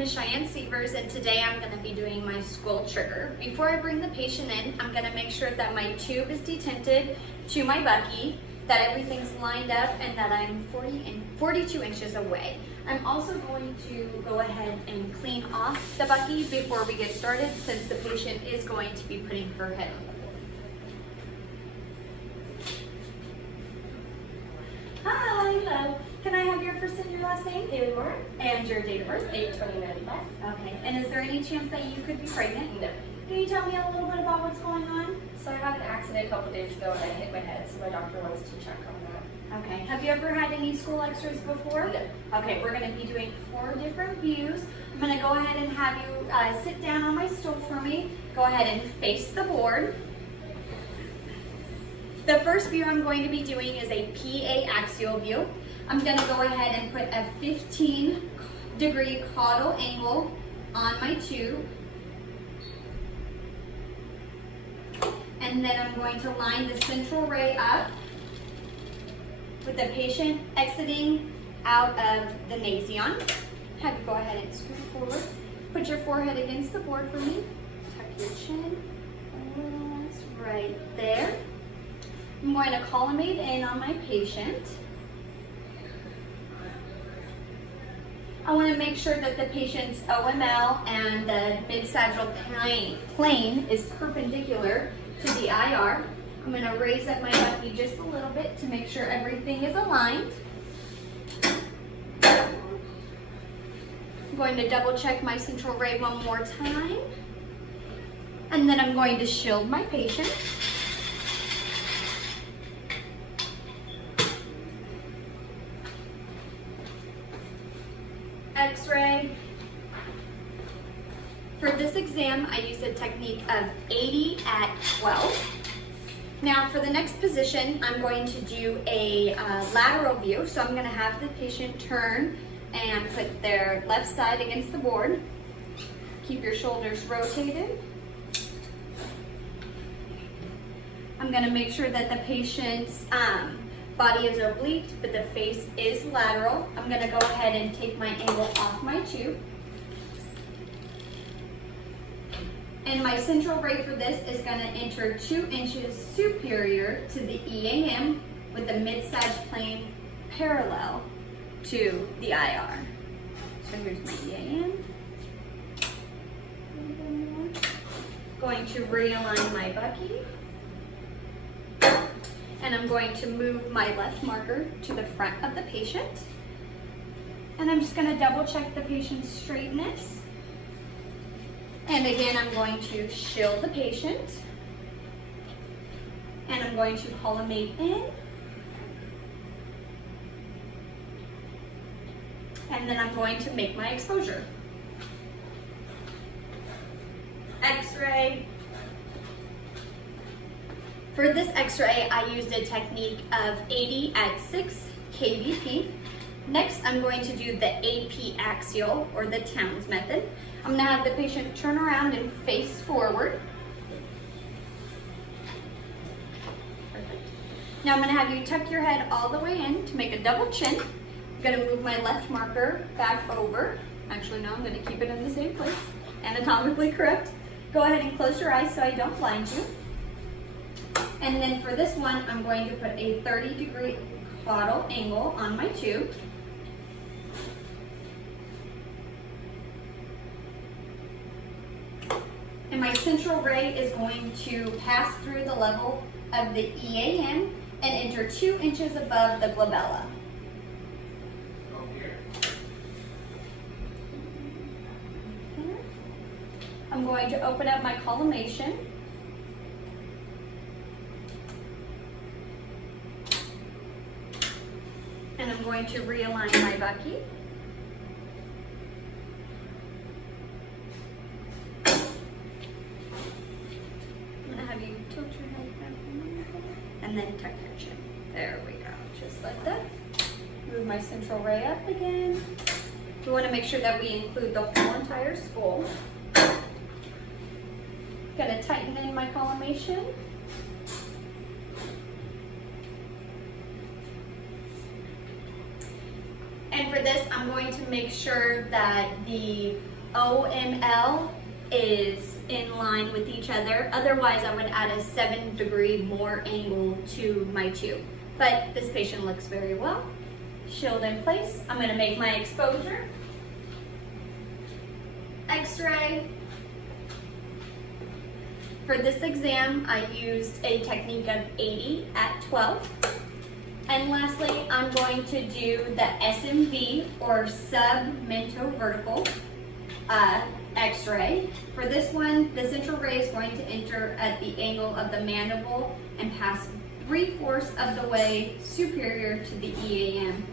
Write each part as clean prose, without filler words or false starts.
name is Cheyenne Severs, and today I'm going to be doing my skull trigger. Before I bring the patient in, I'm going to make sure that my tube is detented to my bucky, that everything's lined up, and that I'm 42 inches away. I'm also going to go ahead and clean off the bucky before we get started, since the patient is going to be putting her head on the board. Hi. Hello. Can I have your first and your last name? David Moore. And your date of birth? 8/20/95. Okay. And is there any chance that you could be pregnant? No. Can you tell me a little bit about what's going on? So I had an accident a couple days ago and I hit my head, so my doctor wants to check on that. Okay. Have you ever had any school x-rays before? No. Okay, we're going to be doing 4 different views. I'm going to go ahead and have you sit down on my stool for me. Go ahead and face the board. The first view I'm going to be doing is a PA axial view. I'm going to go ahead and put a 15-degree caudal angle on my tube. And then I'm going to line the central ray up with the patient exiting out of the nasion. Have you go ahead and scoot forward. Put your forehead against the board for me. Tuck your chin. Right there. I'm going to collimate in on my patient. I want to make sure that the patient's OML and the mid-sagittal plane is perpendicular to the IR. I'm going to raise up my bucky just a little bit to make sure everything is aligned. I'm going to double check my central ray one more time. And then I'm going to shield my patient. X-ray. For this exam, I use a technique of 80 at 12. Now for the next position, I'm going to do a lateral view. So I'm going to have the patient turn and put their left side against the board. Keep your shoulders rotated. I'm going to make sure that the patient's body is oblique, but the face is lateral. I'm going to go ahead and take my angle off my tube. And my central ray for this is going to enter 2 inches superior to the EAM with the mid-sag plane parallel to the IR. So here's my EAM. Going to realign my bucky. And I'm going to move my left marker to the front of the patient. And I'm just going to double check the patient's straightness. And again, I'm going to shield the patient. And I'm going to collimate in. And then I'm going to make my exposure. X-ray. For this x-ray, I used a technique of 80 at 6 kVp. Next, I'm going to do the AP axial, or the Townes method. I'm going to have the patient turn around and face forward. Perfect. Now I'm going to have you tuck your head all the way in to make a double chin. I'm going to move my left marker back over. Actually, no, I'm going to keep it in the same place. Anatomically correct. Go ahead and close your eyes so I don't blind you. And then for this one, I'm going to put a 30-degree caudal angle on my tube. And my central ray is going to pass through the level of the EAM and enter 2 inches above the glabella. I'm going to open up my collimation. And I'm going to realign my bucky. I'm going to have you tilt your head back and then tuck your chin. There we go, just like that. Move my central ray up again. We want to make sure that we include the whole entire skull. Going to tighten in my collimation. And for this, I'm going to make sure that the OML is in line with each other. Otherwise, I would add a 7-degree more angle to my tube. But this patient looks very well. Shield in place. I'm gonna make my exposure. X-ray. For this exam, I used a technique of 80 at 12. And lastly, I'm going to do the SMV, or submentovertical X-ray. For this one, the central ray is going to enter at the angle of the mandible and pass 3/4 of the way superior to the EAM.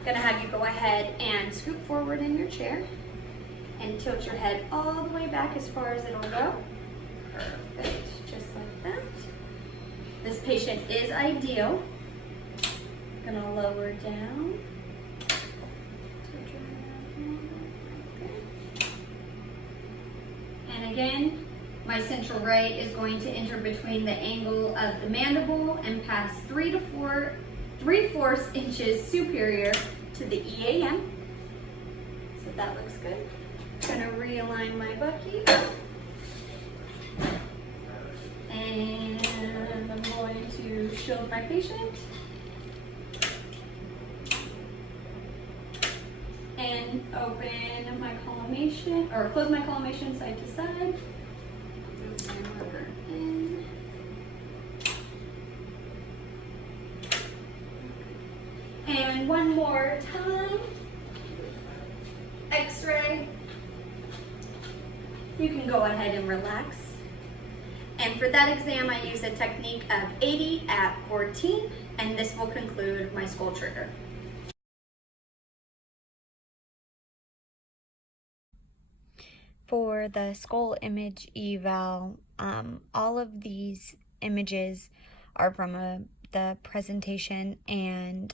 I'm gonna have you go ahead and scoot forward in your chair and tilt your head all the way back as far as it'll go. Perfect, just like that. This patient is ideal. Gonna lower down. And again, my central ray is going to enter between the angle of the mandible and pass 3 to 3/4 inches superior to the EAM. So that looks good. Gonna realign my bucky. And I'm going to shield my patient. And open my collimation, or close my collimation side to side. Move my marker in. And one more time. X-ray. You can go ahead and relax. And for that exam, I use a technique of 80 at 14, and this will conclude my skull trigger. For the skull image eval, all of these images are from the presentation, and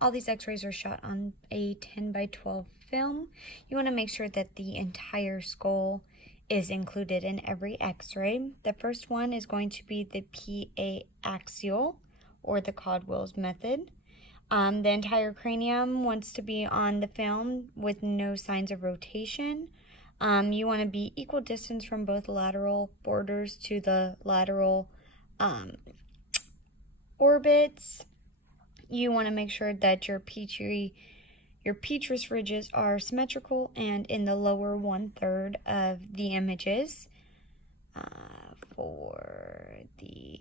all these x-rays are shot on a 10x12 film. You want to make sure that the entire skull is included in every x-ray. The first one is going to be the PA axial, or the Codwell's method. The entire cranium wants to be on the film with no signs of rotation. You want to be equal distance from both lateral borders to the lateral orbits. You want to make sure that your petrous ridges are symmetrical and in the lower 1/3 of the images. For the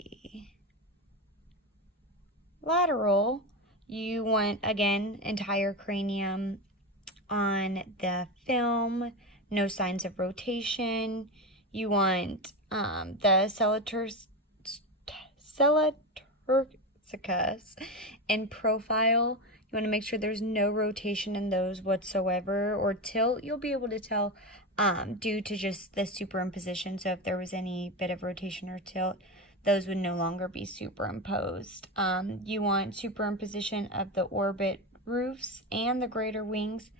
lateral, you want, again, entire cranium on the film. No signs of rotation. You want the celaturcicus in profile. You want to make sure there's no rotation in those whatsoever, or tilt. You'll be able to tell due to just the superimposition. So if there was any bit of rotation or tilt, those would no longer be superimposed. You want superimposition of the orbit roofs and the greater wings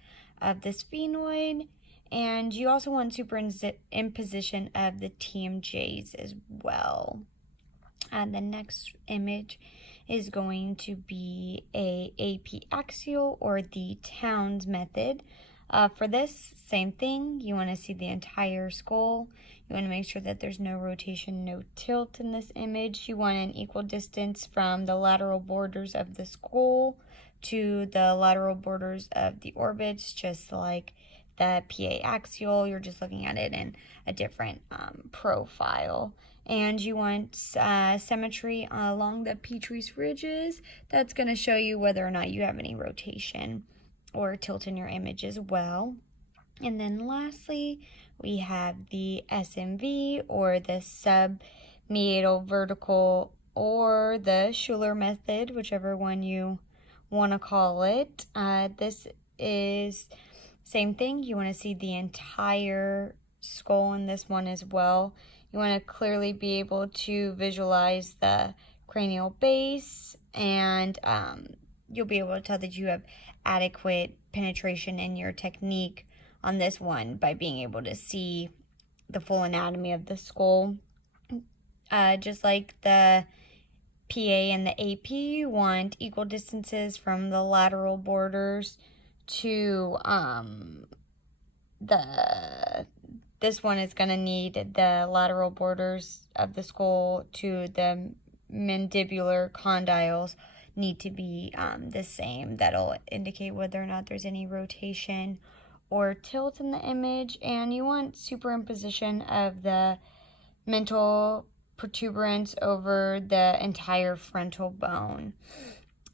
of the sphenoid. And you also want superimposition of the TMJs as well. The next image is going to be a AP axial, or the Townes method. For this, same thing. You want to see the entire skull. You want to make sure that there's no rotation, no tilt in this image. You want an equal distance from the lateral borders of the skull to the lateral borders of the orbits, just like the PA axial. You're just looking at it in a different profile. And you want symmetry along the petrous ridges. That's going to show you whether or not you have any rotation or tilt in your image as well. And then lastly, we have the SMV, or the submeatal vertical, or the Schuler method, whichever one you want to call it. This is same thing. You want to see the entire skull in this one as well. You want to clearly be able to visualize the cranial base, and you'll be able to tell that you have adequate penetration in your technique on this one by being able to see the full anatomy of the skull. Just like the PA and the AP, you want equal distances from the lateral borders to this one is going to need the lateral borders of the skull to the mandibular condyles need to be the same. That'll indicate whether or not there's any rotation or tilt in the image. And you want superimposition of the mental protuberance over the entire frontal bone.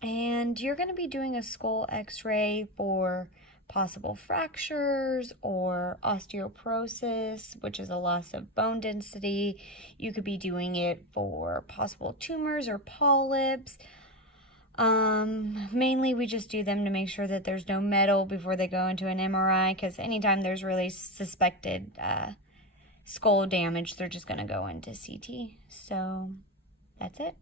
And you're going to be doing a skull x-ray for possible fractures or osteoporosis, which is a loss of bone density. You could be doing it for possible tumors or polyps. Mainly we just do them to make sure that there's no metal before they go into an MRI, because anytime there's really suspected skull damage, they're just going to go into CT. So that's it.